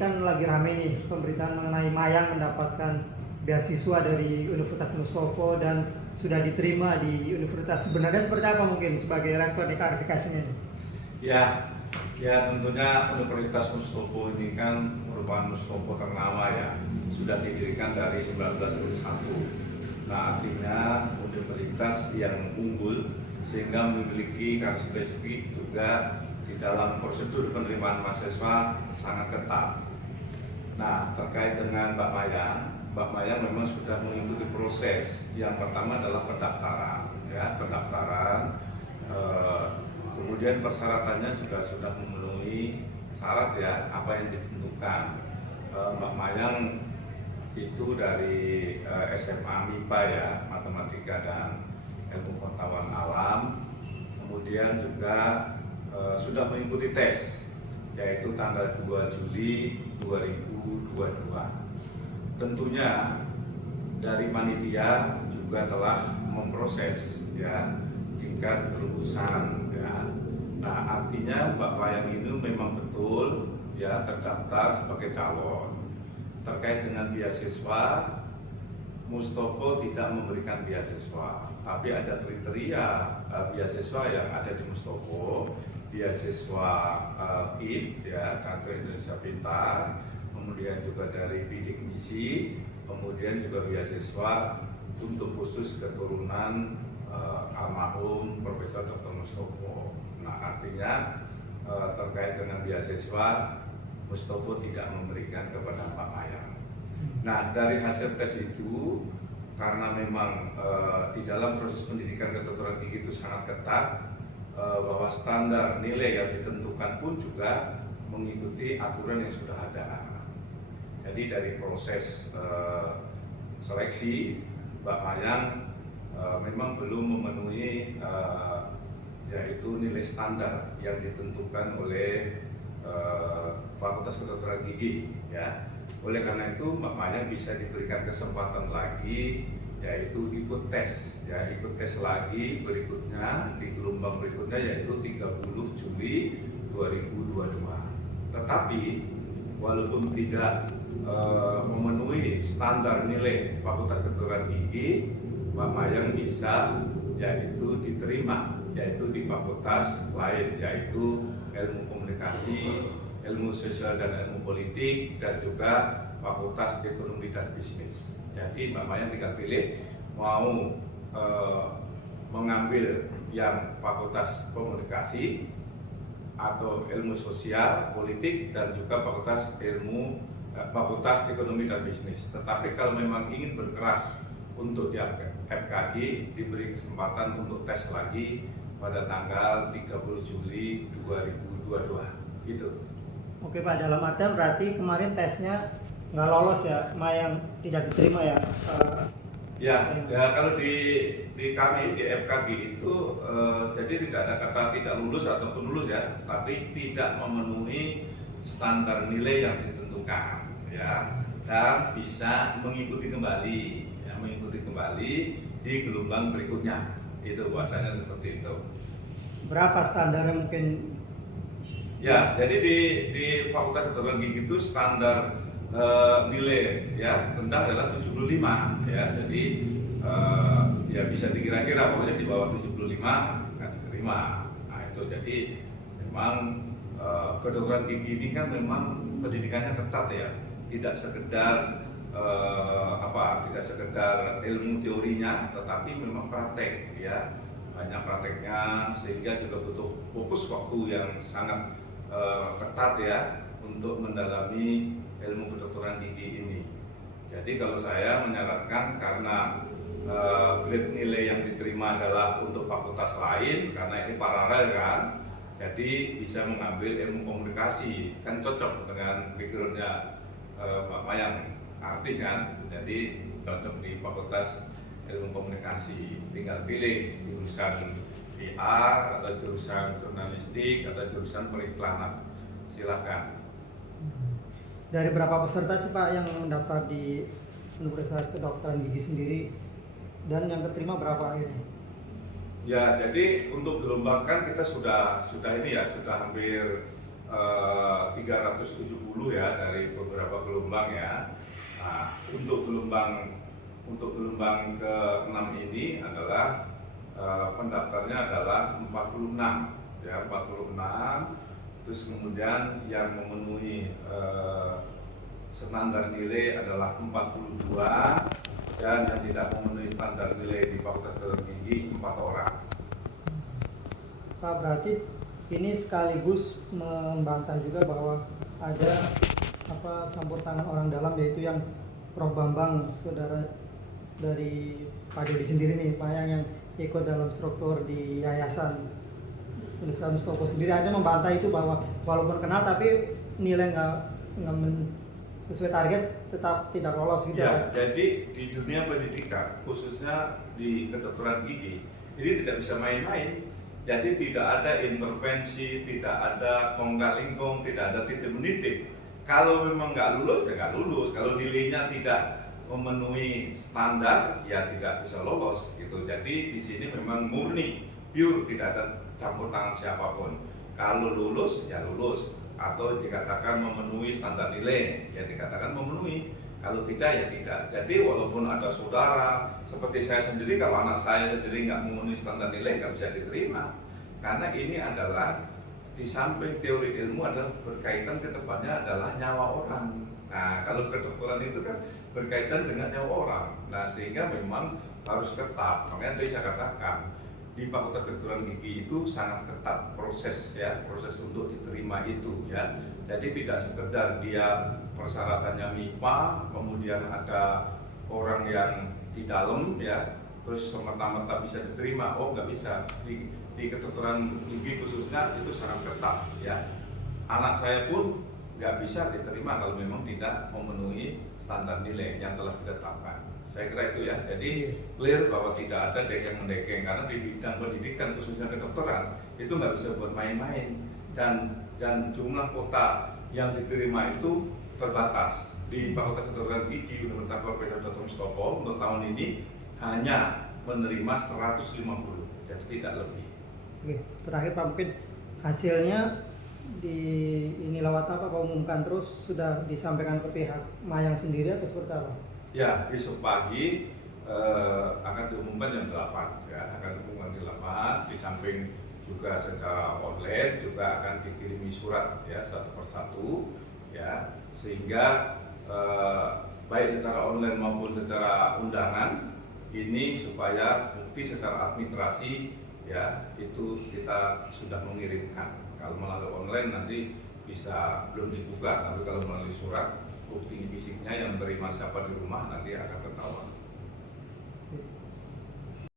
kan lagi rame nih pemberitaan mengenai Mayang mendapatkan beasiswa dari Universitas Mustopo dan sudah diterima di universitas. Sebenarnya seperti apa mungkin sebagai rektor di klarifikasinya ini? Ya, ya tentunya Universitas Mustopo ini kan merupakan Mustopo ternama ya, sudah didirikan dari 1921. Nah, artinya universitas yang unggul sehingga memiliki karakteristik juga di dalam prosedur penerimaan mahasiswa sangat ketat. Nah, terkait dengan Mbak Mayang memang sudah mengikuti proses. Yang pertama adalah pendaftaran, ya, kemudian persyaratannya juga sudah memenuhi syarat ya, apa yang ditentukan. Mbak Mayang itu dari SMA MIPA ya, Matematika dan Ilmu Pengetahuan Alam, kemudian juga sudah mengikuti tes, yaitu tanggal 2 Juli 2022. Tentunya dari panitia juga telah memproses ya tingkat kelulusan ya. Nah, artinya Mbak Mayang ini memang betul ya terdaftar sebagai calon. Terkait dengan beasiswa, Mustopo tidak memberikan beasiswa, tapi ada kriteria beasiswa yang ada di Mustopo, beasiswa KIP ya, Kartu Indonesia Pintar, kemudian juga dari bidik misi, kemudian juga beasiswa untuk khusus keturunan almarhum Profesor Dr. Mustopo. Nah, artinya terkait dengan beasiswa, Mustopo tidak memberikan kepada Mbak Mayang. Nah, dari hasil tes itu, karena memang di dalam proses pendidikan kedokteran gigi itu sangat ketat, bahwa standar nilai yang ditentukan pun juga mengikuti aturan yang sudah ada. Jadi dari proses seleksi, Mbak Mayang memang belum memenuhi yaitu nilai standar yang ditentukan oleh Fakultas Kedokteran Gigi ya. Oleh karena itu Mbak Mayang bisa diberikan kesempatan lagi, yaitu ikut tes ya, ikut tes lagi berikutnya di gelombang berikutnya, yaitu 30 Juli 2022. Tetapi walaupun tidak memenuhi standar nilai Fakultas Kedokteran Gigi, Mbak Mayang bisa yaitu diterima yaitu di fakultas lain, yaitu Ilmu Komunikasi, Ilmu Sosial dan Ilmu Politik, dan juga Fakultas Ekonomi dan Bisnis. Jadi Mbak Mayang tinggal pilih mau mengambil yang Fakultas Komunikasi atau Ilmu Sosial, Politik, dan juga Fakultas Ekonomi dan Bisnis. Tetapi kalau memang ingin berkeras untuk di FKG, diberi kesempatan untuk tes lagi pada tanggal 30 Juli 2022. Gitu. Oke Pak, dalam artian berarti kemarin tesnya nggak lolos ya, Mayang tidak diterima ya? Ya, kalau di kami di FKG itu jadi tidak ada kata tidak lulus ataupun lulus ya, tapi tidak memenuhi standar nilai yang ditentukan ya, dan bisa mengikuti kembali di gelombang berikutnya. Itu bahasanya seperti itu. Berapa standarnya mungkin? Ya, jadi di Fakultas Kedokteran Gigi itu standar nilai ya rendah adalah 75 ya. Jadi ya bisa dikira-kira pokoknya di bawah 75 nggak diterima. Nah, itu jadi memang kedokteran gigi ini kan memang pendidikannya ketat ya. Tidak sekedar tidak sekedar ilmu teorinya, tetapi memang praktek ya, banyak prakteknya, sehingga juga butuh fokus waktu yang sangat ketat ya untuk mendalami ilmu kedokteran gigi ini. Jadi kalau saya menyarankan, karena grade nilai yang diterima adalah untuk fakultas lain, karena ini paralel kan, jadi bisa mengambil ilmu komunikasi, kan cocok dengan backgroundnya Mbak Mayang, artis kan, jadi cocok di Fakultas Ilmu Komunikasi. Tinggal pilih jurusan PR atau jurusan jurnalistik atau jurusan periklanan, silakan. Dari berapa peserta sih Pak yang mendaftar di Universitas Kedokteran Gigi sendiri, dan yang keterima berapa akhirnya? Ya, jadi untuk gelombang kan kita sudah ini ya, sudah hampir 370 ya dari beberapa gelombang ya. Nah, untuk gelombang ke-6 ini adalah pendaftarnya adalah 46 ya, 46. Terus kemudian yang memenuhi standar nilai adalah 42 dan yang tidak memenuhi standar nilai di Fakultas Kedokteran Gigi 4 orang. Pak, berarti ini sekaligus membantah juga bahwa ada campur tangan orang dalam, yaitu yang Prof. Bambang, saudara dari Pak Dodi sendiri nih, Pak, yang ikut dalam struktur di Yayasan Universitas Mustopo sendiri, ada membantah itu bahwa walaupun kenal tapi nilai nggak sesuai target tetap tidak lolos gitu ya. Pak. Jadi di dunia pendidikan, khususnya di kedokteran gigi, ini tidak bisa main-main. Jadi tidak ada intervensi, tidak ada kong-kali-kong, tidak ada titik menitik. Kalau memang nggak lulus, ya nggak lulus. Kalau nilainya tidak memenuhi standar, ya tidak bisa lolos gitu. Jadi di sini memang murni, pure, tidak ada campur tangan siapapun. Kalau lulus, ya lulus. Atau dikatakan memenuhi standar nilai, ya dikatakan memenuhi. Kalau tidak, ya tidak. Jadi walaupun ada saudara, seperti saya sendiri, kalau anak saya sendiri nggak memenuhi standar nilai, nggak bisa diterima. Karena ini adalah, di samping teori ilmu, adalah berkaitan ke depannya adalah nyawa orang. Nah, kalau kedokteran itu kan berkaitan dengan nyawa orang. Nah, sehingga memang harus ketat. Makanya tadi saya katakan, di Fakultas Kedokteran Gigi itu sangat ketat proses untuk diterima itu ya. Jadi tidak sekedar dia persyaratannya MIPA, kemudian ada orang yang di dalam ya, terus semata-mata bisa diterima. Oh, nggak bisa. Di kedokteran gigi khususnya itu sangat ketat ya. Anak saya pun nggak bisa diterima kalau memang tidak memenuhi standar nilai yang telah ditetapkan. Saya kira itu ya. Jadi clear bahwa tidak ada dekeng-mendekeng, karena di bidang pendidikan khususnya kedokteran itu nggak bisa buat main-main, dan jumlah kuota yang diterima itu terbatas. Di Fakultas Kedokteran Gigi Universitas Profesor Dr. Mustopo untuk tahun ini hanya menerima 150, jadi tidak lebih. Oke, terakhir Pak, mungkin hasilnya ini lewat apa Pak umumkan, terus sudah disampaikan ke pihak Mayang sendiri atau seperti apa? Ya, besok pagi akan diumumkan jam 8 ya, akan diumumkan di 8. Di samping juga secara online juga akan dikirimi surat ya satu persatu ya, sehingga baik secara online maupun secara undangan ini supaya bukti secara administrasi ya itu kita sudah mengirimkan. Kalau melalui online nanti bisa belum dibuka, tapi kalau melalui surat bukti fisiknya yang menerima siapa di rumah nanti akan ketahuan.